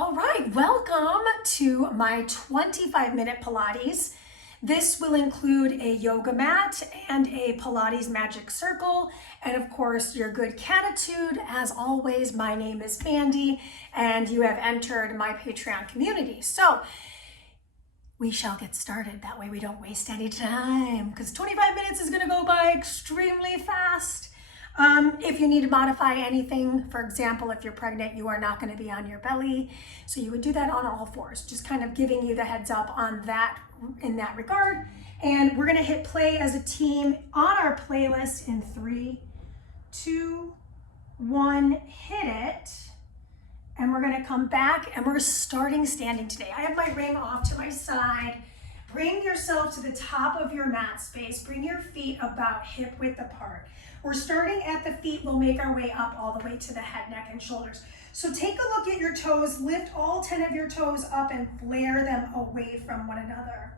All right, welcome to my 25-minute Pilates. This will include a yoga mat and a Pilates magic circle, and of course your good catitude. As always, my name is Mandee, and you have entered my Patreon community. So we shall get started. That way we don't waste any time, because 25 minutes is going to go by extremely fast. If you need to modify anything, for example, if you're pregnant, you are not going to be on your belly. So you would do that on all fours, just kind of giving you the heads up on that in that regard. And we're going to hit play as a team on our playlist in 3, 2, 1, hit it. And we're going to come back and we're starting standing today. I have my ring off to my side. Bring yourself to the top of your mat space. Bring your feet about hip width apart. We're starting at the feet. We'll make our way up all the way to the head, neck, and shoulders. So take a look at your toes. Lift all 10 of your toes up and flare them away from one another.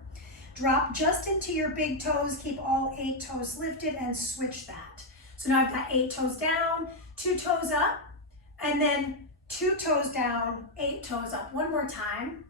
Drop just into your big toes. Keep all 8 toes lifted and switch that. So now I've got 8 toes down, 2 toes up, and then 2 toes down, 8 toes up. One more time.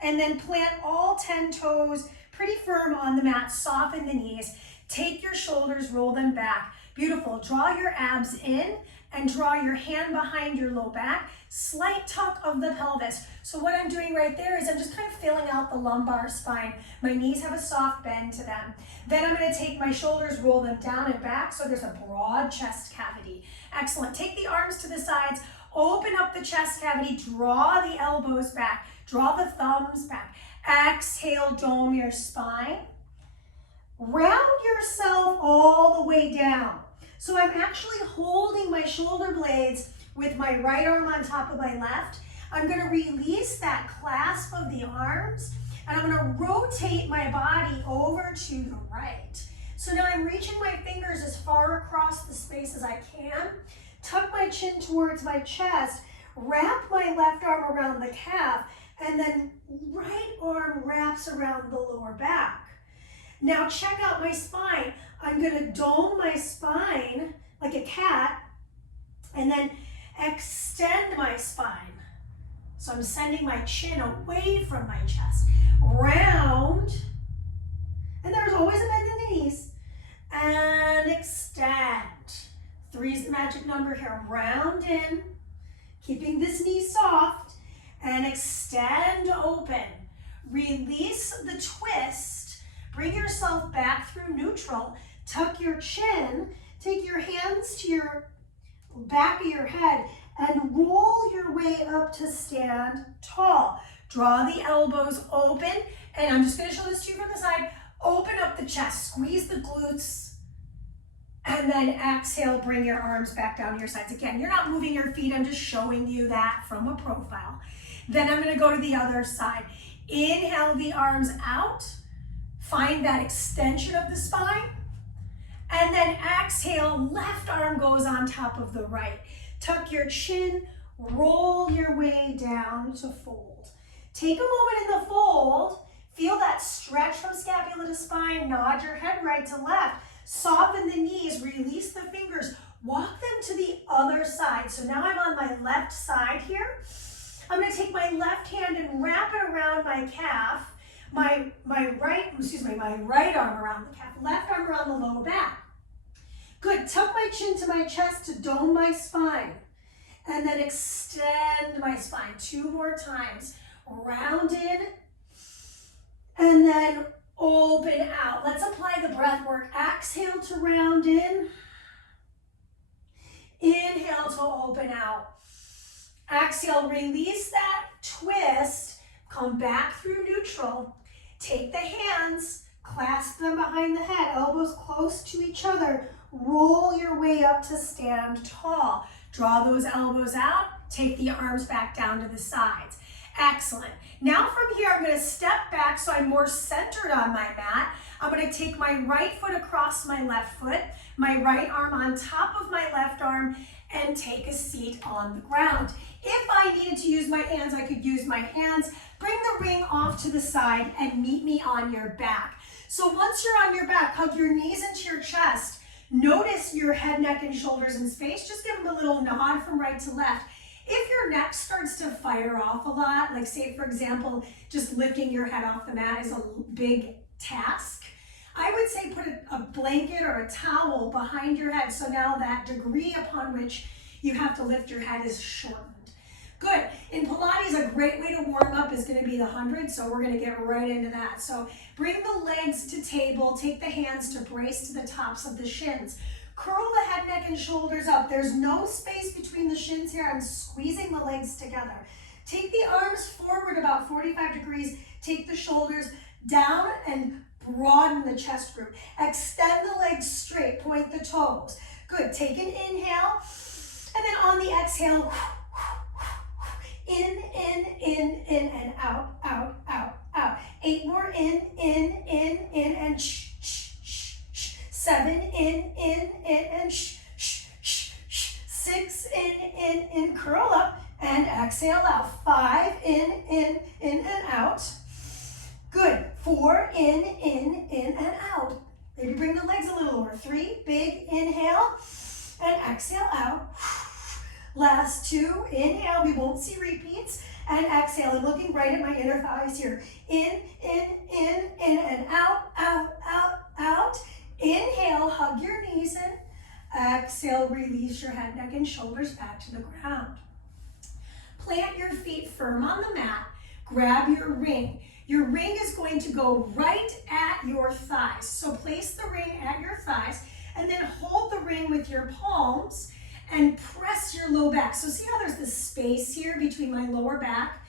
And then plant all 10 toes pretty firm on the mat. Soften the knees. Take your shoulders, roll them back. Beautiful. Draw your abs in and draw your hand behind your low back. Slight tuck of the pelvis. So what I'm doing right there is I'm just kind of filling out the lumbar spine. My knees have a soft bend to them. Then I'm going to take my shoulders, roll them down and back so there's a broad chest cavity. Excellent. Take the arms to the sides. Open up the chest cavity. Draw the elbows back. Draw the thumbs back. Exhale, dome your spine. Round yourself all the way down. So I'm actually holding my shoulder blades with my right arm on top of my left. I'm going to release that clasp of the arms, and I'm going to rotate my body over to the right. So now I'm reaching my fingers as far across the space as I can. Tuck my chin towards my chest. Wrap my left arm around the calf, and then right arm wraps around the lower back. Now check out my spine. I'm going to dome my spine like a cat and then extend my spine. So I'm sending my chin away from my chest. Round. And there's always a bend in the knees. And extend. 3 is the magic number here. Round in. Keeping this knee soft. And extend open. Release the twist. Bring yourself back through neutral. Tuck your chin. Take your hands to your back of your head and roll your way up to stand tall. Draw the elbows open. And I'm just going to show this to you from the side. Open up the chest. Squeeze the glutes. And then exhale, bring your arms back down to your sides. Again, you're not moving your feet. I'm just showing you that from a profile. Then I'm going to go to the other side. Inhale the arms out. Find that extension of the spine. And then exhale, left arm goes on top of the right. Tuck your chin, roll your way down to fold. Take a moment in the fold. Feel that stretch from scapula to spine. Nod your head right to left. Soften the knees, release the fingers. Walk them to the other side. So now I'm on my left side here. I'm going to take my left hand and wrap it around my calf. My right arm around the calf, left arm around the lower back. Good, tuck my chin to my chest to dome my spine. And then extend my spine 2 more times. Round in, and then open out. Let's apply the breath work. Exhale to round in. Inhale to open out. Exhale, release that twist. Come back through neutral. Take the hands, clasp them behind the head, elbows close to each other. Roll your way up to stand tall. Draw those elbows out. Take the arms back down to the sides. Excellent. Now from here, I'm going to step back so I'm more centered on my mat. I'm going to take my right foot across my left foot, my right arm on top of my left arm, and take a seat on the ground. If I needed to use my hands, I could use my hands. Bring the ring off to the side and meet me on your back. So once you're on your back, hug your knees into your chest. Notice your head, neck, and shoulders in space. Just give them a little nod from right to left. If your neck starts to fire off a lot, like say for example, just lifting your head off the mat is a big task, I would say put a blanket or a towel behind your head, so now that degree upon which you have to lift your head is shortened. Good. In Pilates, a great way to warm up is going to be the 100, so we're going to get right into that. So bring the legs to table, take the hands to brace to the tops of the shins. Curl the head, neck, and shoulders up. There's no space between the shins here. I'm squeezing the legs together. Take the arms forward about 45 degrees. Take the shoulders down and broaden the chest group. Extend the legs straight, point the toes. Good. Take an inhale, and then on the exhale, in, and out, out, out, out. 8 more, in, and shh, shh, shh, shh. 7, in, and shh, shh, shh, shh. 6, in, curl up, and exhale out. 5, in, and out. Good. 4, in, and out. Maybe bring the legs a little lower. 3, big inhale, and exhale out. Last 2, inhale, we won't see repeats, and exhale. I'm looking right at my inner thighs here. In, and out, out, out, out. Inhale, hug your knees in. Exhale, release your head, neck, and shoulders back to the ground. Plant your feet firm on the mat. Grab your ring. Your ring is going to go right at your thighs. So place the ring at your thighs, and then hold the ring with your palms and press your low back. So see how there's this space here between my lower back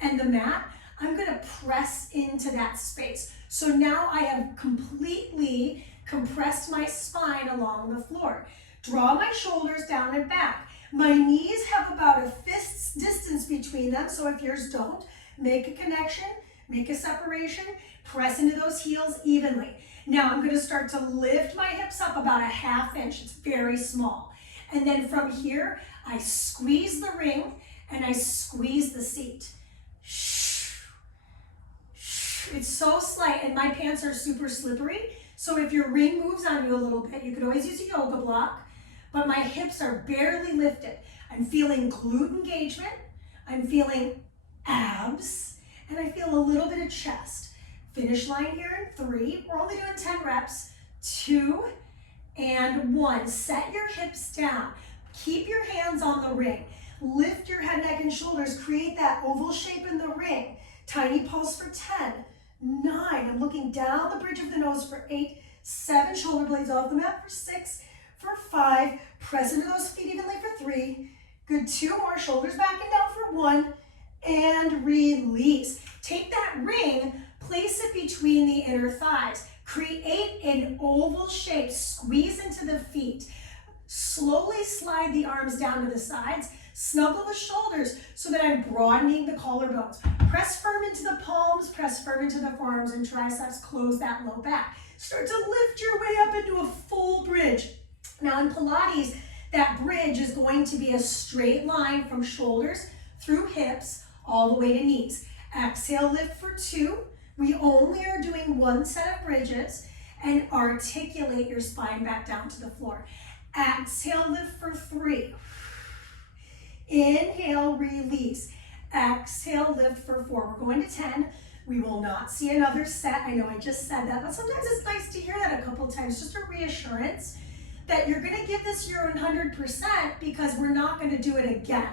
and the mat? I'm going to press into that space. So now I have completely compressed my spine along the floor. Draw my shoulders down and back. My knees have about a fist's distance between them, so if yours don't, make a connection, make a separation, press into those heels evenly. Now I'm going to start to lift my hips up about a 1/2 inch. It's very small. And then from here, I squeeze the ring and I squeeze the seat. It's so slight, and my pants are super slippery. So if your ring moves on you a little bit, you could always use a yoga block, but my hips are barely lifted. I'm feeling glute engagement. I'm feeling abs, and I feel a little bit of chest. Finish line here in 3. We're only doing 10 reps. 2, and 1. Set your hips down. Keep your hands on the ring. Lift your head, neck, and shoulders. Create that oval shape in the ring. Tiny pulse for 10, 9. I'm looking down the bridge of the nose for 8, 7. Shoulder blades off the mat for 6, for 5. Press into those feet evenly for 3. Good. 2 more. Shoulders back and down for 1. And release. Take that ring, place it between the inner thighs. Create an oval shape, squeeze into the feet. Slowly slide the arms down to the sides. Snuggle the shoulders so that I'm broadening the collarbones. Press firm into the palms, press firm into the forearms and triceps. Close that low back. Start to lift your way up into a full bridge. Now in Pilates, that bridge is going to be a straight line from shoulders through hips all the way to knees. Exhale, lift for 2. We only are doing 1 set of bridges, and articulate your spine back down to the floor. Exhale, lift for 3. Inhale, release. Exhale, lift for 4. We're going to 10. We will not see another set. I know I just said that, but sometimes it's nice to hear that a couple times, just a reassurance that you're going to give this your 100% because we're not going to do it again.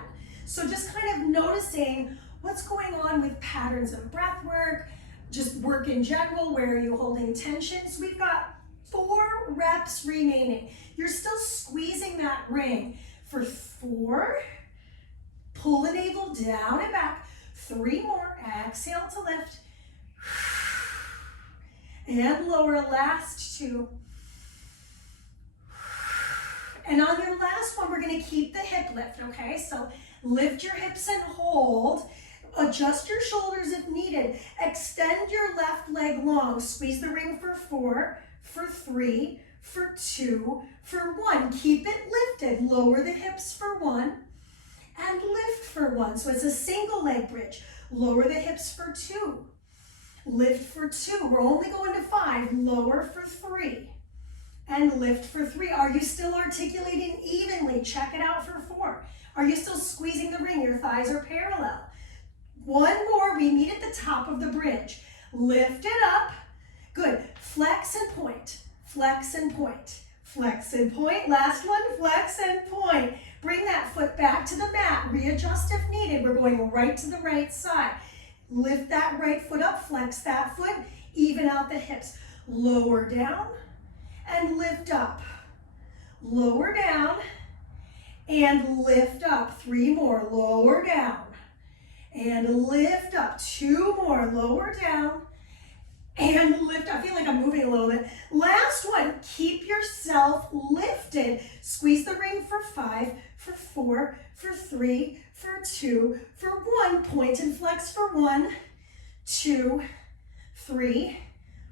So just kind of noticing what's going on with patterns of breath work, just work in general. Where are you holding tension? So we've got 4 reps remaining. You're still squeezing that ring for 4. Pull the navel down and back. 3 more. Exhale to lift. And lower. Last 2. And on your last one, we're going to keep the hip lift, okay? So lift your hips and hold. Adjust your shoulders if needed. Extend your left leg long. Squeeze the ring for 4, for 3, for 2, for 1. Keep it lifted. Lower the hips for 1 and lift for 1. So it's a single leg bridge. Lower the hips for 2. Lift for 2. We're only going to 5. Lower for 3 and lift for 3. Are you still articulating evenly? Check it out for 4. Are you still squeezing the ring? Your thighs are parallel. One more, we meet at the top of the bridge. Lift it up. Good. Flex and point. Flex and point. Flex and point. Last one, flex and point. Bring that foot back to the mat. Readjust if needed. We're going right to the right side. Lift that right foot up. Flex that foot. Even out the hips. Lower down and lift up. Lower down and lift up. 3 more. Lower down and lift up. 2 more. Lower down and lift. I feel like I'm moving a little bit. Last one. Keep yourself lifted. Squeeze the ring for 5, for 4, for 3, for 2, for 1. Point and flex for 1, 2, 3,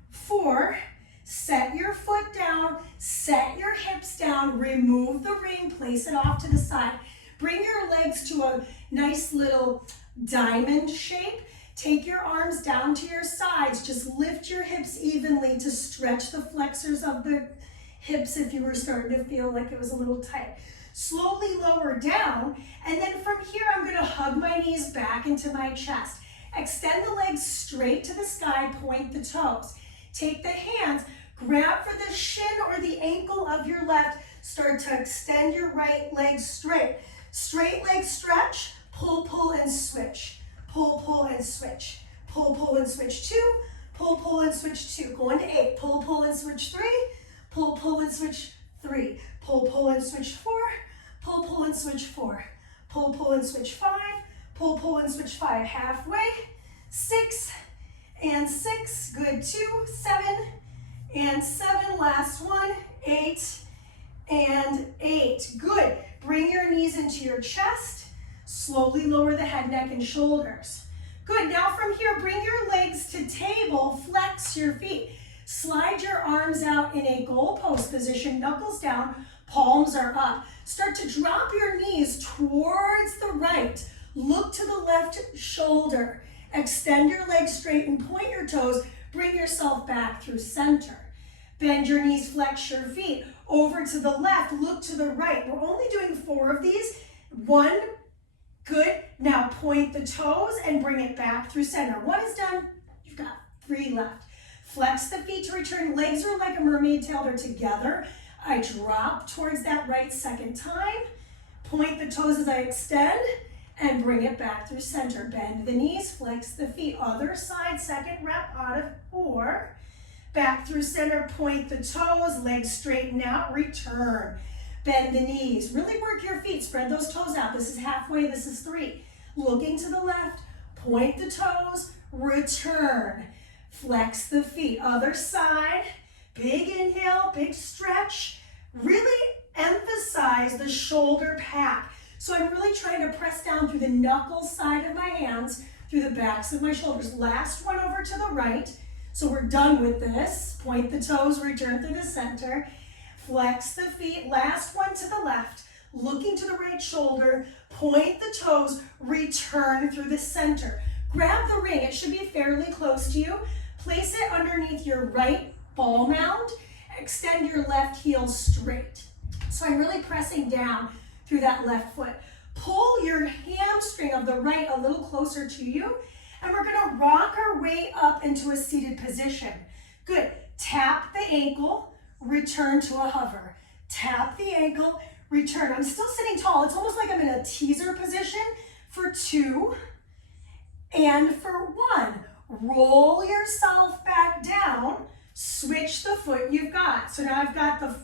4. Set your foot down. Set your hips down. Remove the ring. Place it off to the side. Bring your legs to a nice little diamond shape. Take your arms down to your sides. Just lift your hips evenly to stretch the flexors of the hips if you were starting to feel like it was a little tight. Slowly lower down, and then from here I'm going to hug my knees back into my chest. Extend the legs straight to the sky, point the toes. Take the hands, grab for the shin or the ankle of your left. Start to extend your right leg straight. Straight leg stretch, pull, pull, and switch. Pull, pull, and switch. Pull, pull, and switch 2. Pull, pull, and switch 2. Going to 8. Pull, pull, and switch 3. Pull, pull, and switch 3. Pull, pull, and switch 4. Pull, pull, and switch 4. Pull, pull, and switch 5. Pull, pull, and switch 5. Halfway. 6 and 6. Good. 2, 7 and 7. Last one. 8 and 8. Good. Bring your knees into your chest. Slowly lower the head, neck, and shoulders. Good. Now from here, bring your legs to table. Flex your feet. Slide your arms out in a goalpost position. Knuckles down. Palms are up. Start to drop your knees towards the right. Look to the left shoulder. Extend your legs straight and point your toes. Bring yourself back through center. Bend your knees, flex your feet. Over to the left, look to the right. We're only doing 4 of these. 1, good. Now point the toes and bring it back through center. 1 is done. You've got 3 left. Flex the feet to return. Legs are like a mermaid tail. They're together. I drop towards that right second time. Point the toes as I extend and bring it back through center. Bend the knees, flex the feet. Other side, second rep out of 4. Back through center, point the toes, legs straighten out, return. Bend the knees. Really work your feet. Spread those toes out. This is halfway. This is 3. Looking to the left. Point the toes. Return. Flex the feet. Other side. Big inhale. Big stretch. Really emphasize the shoulder pack. So I'm really trying to press down through the knuckle side of my hands, through the backs of my shoulders. Last one over to the right. So we're done with this. Point the toes. Return to the center. Flex the feet. Last one to the left. Looking to the right shoulder. Point the toes. Return through the center. Grab the ring. It should be fairly close to you. Place it underneath your right ball mound. Extend your left heel straight. So I'm really pressing down through that left foot. Pull your hamstring of the right a little closer to you. And we're going to rock our way up into a seated position. Good. Tap the ankle. Return to a hover. Tap the ankle, return. I'm still sitting tall. It's almost like I'm in a teaser position for 2 and for 1. Roll yourself back down. Switch the foot you've got. So now I've got the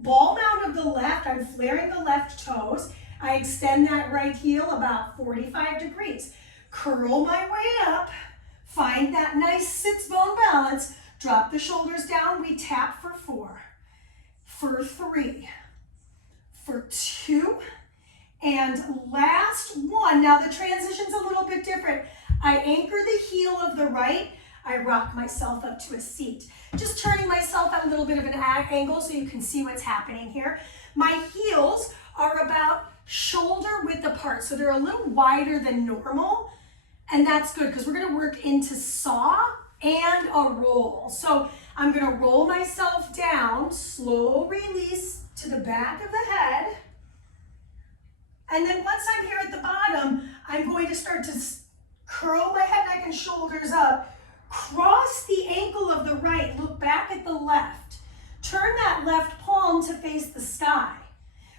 ball mound of the left. I'm flaring the left toes. I extend that right heel about 45 degrees. Curl my way up. Find that nice sits bone balance. Drop the shoulders down. We tap for 4, for 3, for 2, and last one. Now the transition's a little bit different. I anchor the heel of the right. I rock myself up to a seat. Just turning myself at a little bit of an angle so you can see what's happening here. My heels are about shoulder width apart, so they're a little wider than normal, and that's good because we're going to work into saw and a roll. So I'm going to roll myself down, slow release to the back of the head. And then once I'm here at the bottom, I'm going to start to curl my head, neck, and shoulders up. Cross the ankle of the right, look back at the left. Turn that left palm to face the sky.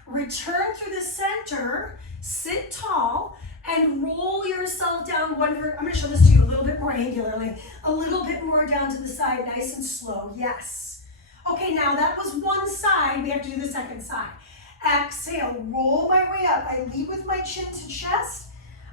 Return through the center, sit tall, and roll yourself down I'm going to show this to you a little bit more angularly, a little bit more down to the side, nice and slow, yes. Okay, now that was one side, we have to do the second side. Exhale, roll my way up. I lead with my chin to chest.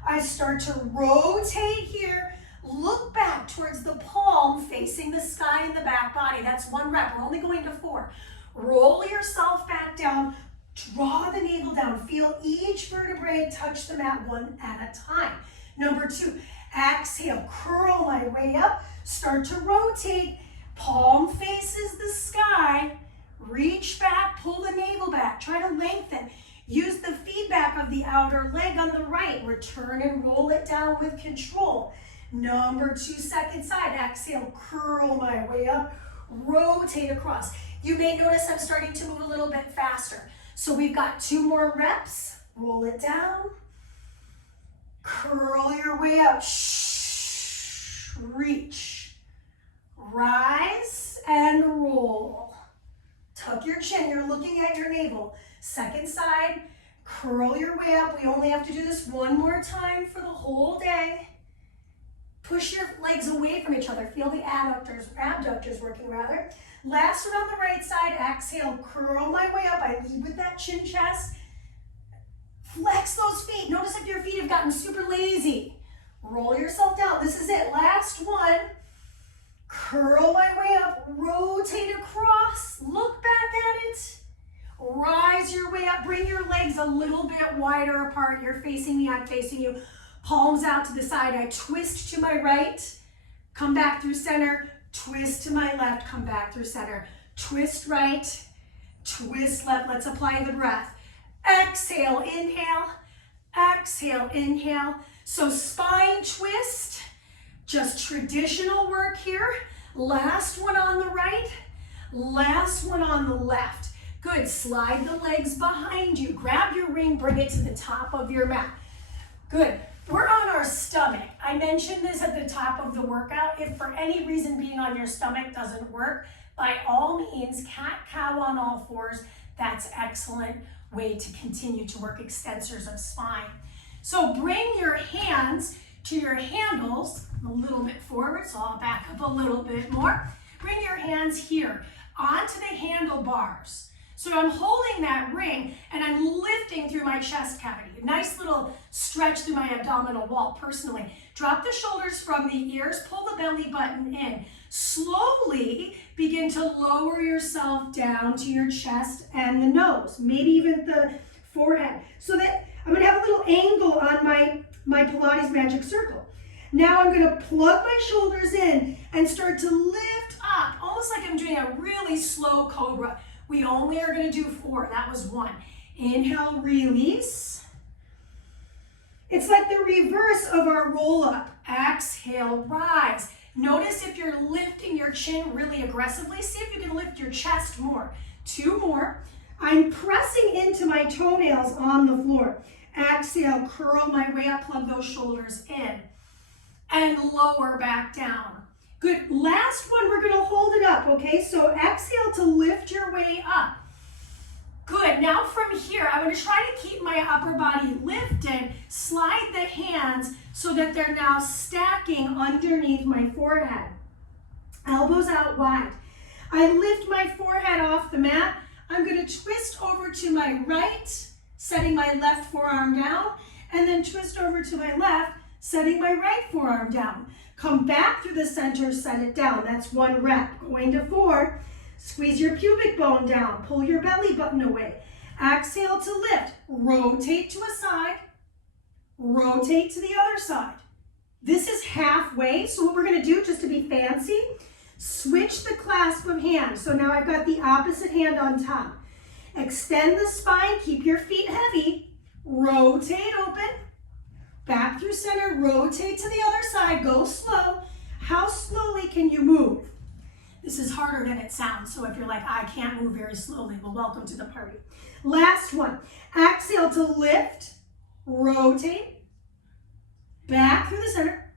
I start to rotate here, look back towards the palm facing the sky in the back body. That's one rep, we're only going to 4. Roll yourself back down, draw the navel down. Feel each vertebrae touch the mat one at a time. Number 2, exhale, curl my way up, start to rotate. Palm faces the sky. Reach back, pull the navel back, try to lengthen. Use the feedback of the outer leg on the right. Return and roll it down with control. Number 2, second side. Exhale, curl my way up, rotate across. You may notice I'm starting to move a little bit faster. So we've got 2 more reps. Roll it down. Curl your way up. Shh. Reach. Rise and roll. Tuck your chin. You're looking at your navel. Second side. Curl your way up. We only have to do this one more time for the whole day. Push your legs away from each other. Feel the abductors working rather. Last one on the right side. Exhale, curl my way up. I lead with that chin chest. Flex those feet. Notice if your feet have gotten super lazy. Roll yourself down. This is it. Last one. Curl my way up. Rotate across. Look back at it. Rise your way up. Bring your legs a little bit wider apart. You're facing me, I'm facing you. Palms out to the side. I twist to my right. Come back through center. Twist to my left, come back through center. Twist right, twist left. Let's apply the breath. Exhale, inhale. Exhale, inhale. So spine twist, just traditional work here. Last one on the right, last one on the left. Good, slide the legs behind you. Grab your ring, bring it to the top of your mat. Good. We're on our stomach. I mentioned this at the top of the workout. If for any reason being on your stomach doesn't work, by all means, cat-cow on all 4s. That's excellent way to continue to work extensors of spine. So bring your hands to your handles a little bit forward, so I'll back up a little bit more. Bring your hands here onto the handlebars. So I'm holding that ring and I'm lifting through my chest cavity. A nice little stretch through my abdominal wall personally. Drop the shoulders from the ears, pull the belly button in. Slowly begin to lower yourself down to your chest and the nose, maybe even the forehead. So that I'm gonna have a little angle on my Pilates magic circle. Now I'm gonna plug my shoulders in and start to lift up, almost like I'm doing a really slow cobra. We only are going to do 4. That was 1. Inhale, release. It's like the reverse of our roll up. Exhale, rise. Notice if you're lifting your chin really aggressively. See if you can lift your chest more. 2 more. I'm pressing into my toenails on the floor. Exhale, curl my way up, plug those shoulders in. And lower back down. Good, last one, we're gonna hold it up, okay? So exhale to lift your way up. Good, now from here, I'm gonna try to keep my upper body lifted, slide the hands so that they're now stacking underneath my forehead. Elbows out wide. I lift my forehead off the mat. I'm gonna twist over to my right, setting my left forearm down, and then twist over to my left, setting my right forearm down. Come back through the center, set it down. That's 1 rep. Going to 4. Squeeze your pubic bone down. Pull your belly button away. Exhale to lift. Rotate to a side. Rotate to the other side. This is halfway. So what we're going to do, just to be fancy, switch the clasp of hands. So now I've got the opposite hand on top. Extend the spine. Keep your feet heavy. Rotate open. Back through center, rotate to the other side, go slow. How slowly can you move? This is harder than it sounds, so if you're like, I can't move very slowly, well, welcome to the party. Last one, exhale to lift, rotate, back through the center,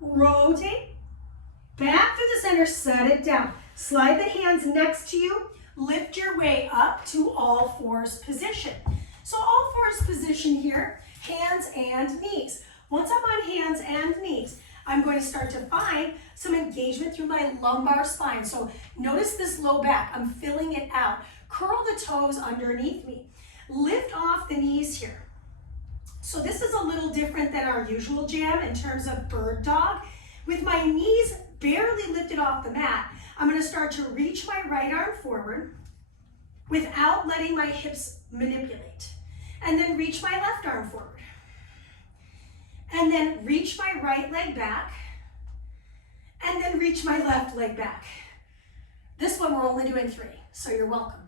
rotate, back through the center, set it down. Slide the hands next to you, lift your way up to all fours position. So all fours position here, hands and knees. Once I'm on hands and knees, I'm going to start to find some engagement through my lumbar spine. So notice this low back, I'm filling it out. Curl the toes underneath me. Lift off the knees here. So this is a little different than our usual jam in terms of bird dog. With my knees barely lifted off the mat, I'm going to start to reach my right arm forward without letting my hips manipulate. And then reach my left arm forward. And then reach my right leg back. And then reach my left leg back. This one we're only doing 3, so you're welcome.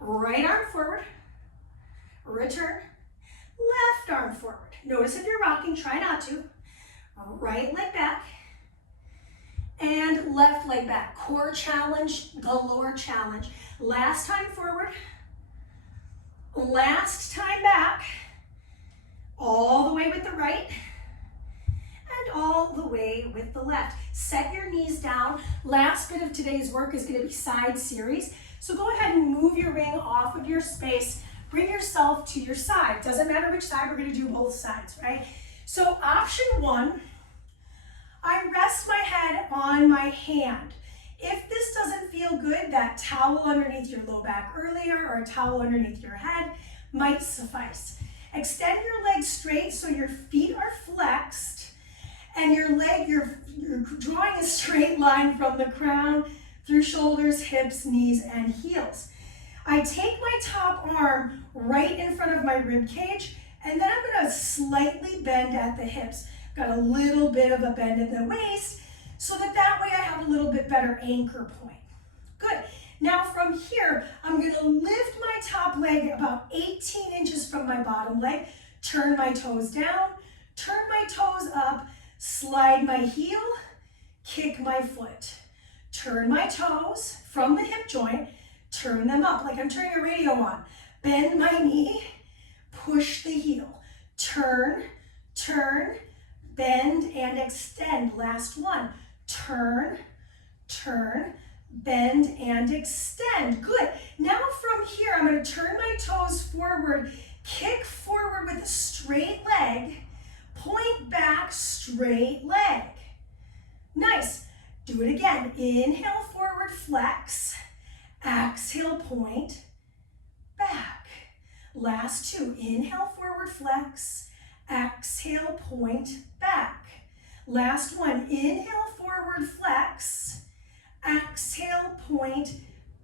Right arm forward, return, left arm forward. Notice if you're rocking, try not to. Right leg back, and left leg back. Core challenge, galore challenge. Last time forward, last time back, all the way with the right, and all the way with the left. Set your knees down. Last bit of today's work is going to be side series. So go ahead and move your ring off of your space. Bring yourself to your side. Doesn't matter which side, we're going to do both sides, right? So option 1, I rest my head on my hand. If this doesn't feel good, that towel underneath your low back earlier or a towel underneath your head might suffice. Extend your legs straight so your feet are flexed and you're drawing a straight line from the crown through shoulders, hips, knees, and heels. I take my top arm right in front of my rib cage, and then I'm going to slightly bend at the hips. Got a little bit of a bend in the waist, so that way I have a little bit better anchor point. Good. Now from here, I'm going to lift my top leg about 18 inches from my bottom leg, turn my toes down, turn my toes up, slide my heel, kick my foot. Turn my toes from the hip joint, turn them up like I'm turning a radio on. Bend my knee, push the heel. Turn, turn, bend and extend. Last one. Turn, turn, bend and extend. Good. Now from here, I'm going to turn my toes forward, kick forward with a straight leg, point back, straight leg. Nice. Do it again. Inhale, forward, flex. Exhale, point, back. Last 2. Inhale, forward, flex. Exhale, point, back. Last 1. Inhale, forward, flex. Exhale, point,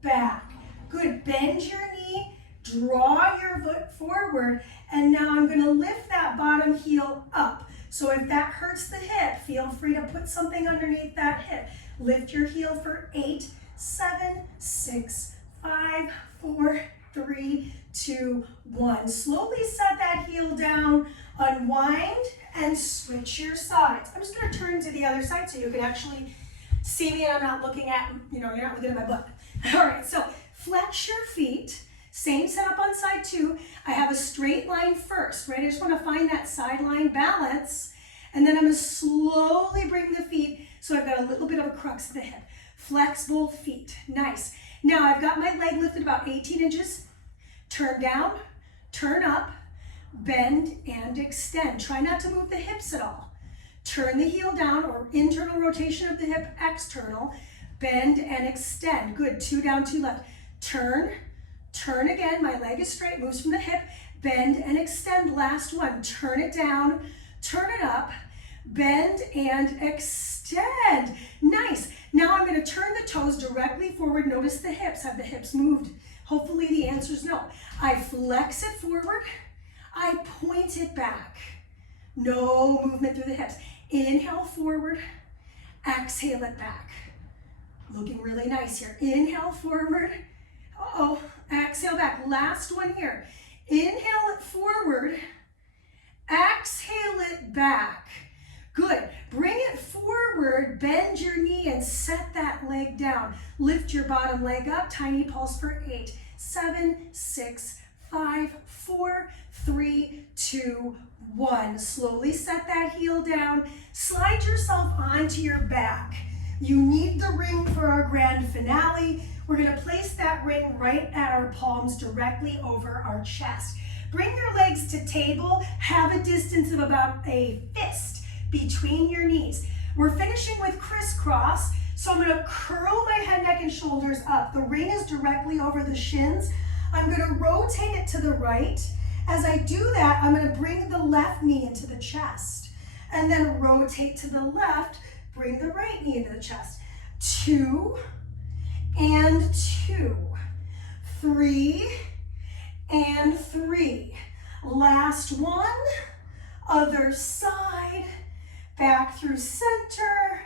back. Good. Bend your knee, draw your foot forward, and now I'm going to lift that bottom heel up. So if that hurts the hip, feel free to put something underneath that hip. Lift your heel for 8, 7, 6, 5, 4, 3, 2, 1. Slowly set that heel down, unwind, and switch your sides. I'm just going to turn to the other side so you can actually see me and I'm not looking at, you're not looking at my butt. All right, so flex your feet. Same setup on side 2. I have a straight line first, right? I just want to find that sideline balance. And then I'm going to slowly bring the feet so I've got a little bit of a crux of the hip. Flex both feet. Nice. Now I've got my leg lifted about 18 inches. Turn down, turn up, bend and extend. Try not to move the hips at all. Turn the heel down or internal rotation of the hip, external. Bend and extend. Good. 2 down, 2 left. Turn. Turn again, my leg is straight, moves from the hip, bend and extend. Last one, turn it down, turn it up, bend and extend. Nice. Now I'm going to turn the toes directly forward. Notice the hips. Have the hips moved? Hopefully the answer is no. I flex it forward. I point it back. No movement through the hips. Inhale forward. Exhale it back. Looking really nice here. Inhale forward. Uh-oh. Exhale back. Last one here. Inhale it forward. Exhale it back. Good. Bring it forward. Bend your knee and set that leg down. Lift your bottom leg up. Tiny pulse for 8, 7, 6, 5, 4, 3, 2, 1. Slowly set that heel down. Slide yourself onto your back. You need the ring for our grand finale. We're going to place that ring right at our palms directly over our chest. Bring your legs to table. Have a distance of about a fist between your knees. We're finishing with crisscross. So I'm going to curl my head, neck, and shoulders up. The ring is directly over the shins. I'm going to rotate it to the right. As I do that, I'm going to bring the left knee into the chest. And then rotate to the left, bring the right knee into the chest. 2 and 2. 3 and 3. Last one. Other side. Back through center.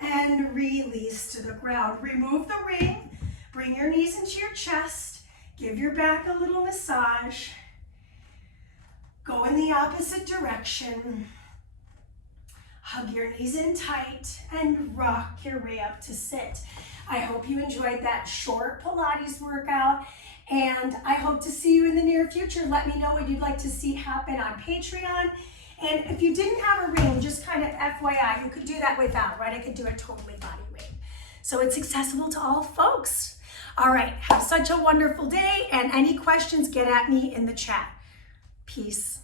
And release to the ground. Remove the ring. Bring your knees into your chest. Give your back a little massage. Go in the opposite direction. Hug your knees in tight and rock your way up to sit. I hope you enjoyed that short Pilates workout, and I hope to see you in the near future. Let me know what you'd like to see happen on Patreon. And if you didn't have a ring, just kind of FYI, you could do that without, right? I could do it totally body weight. So it's accessible to all folks. All right, have such a wonderful day, and any questions, get at me in the chat. Peace.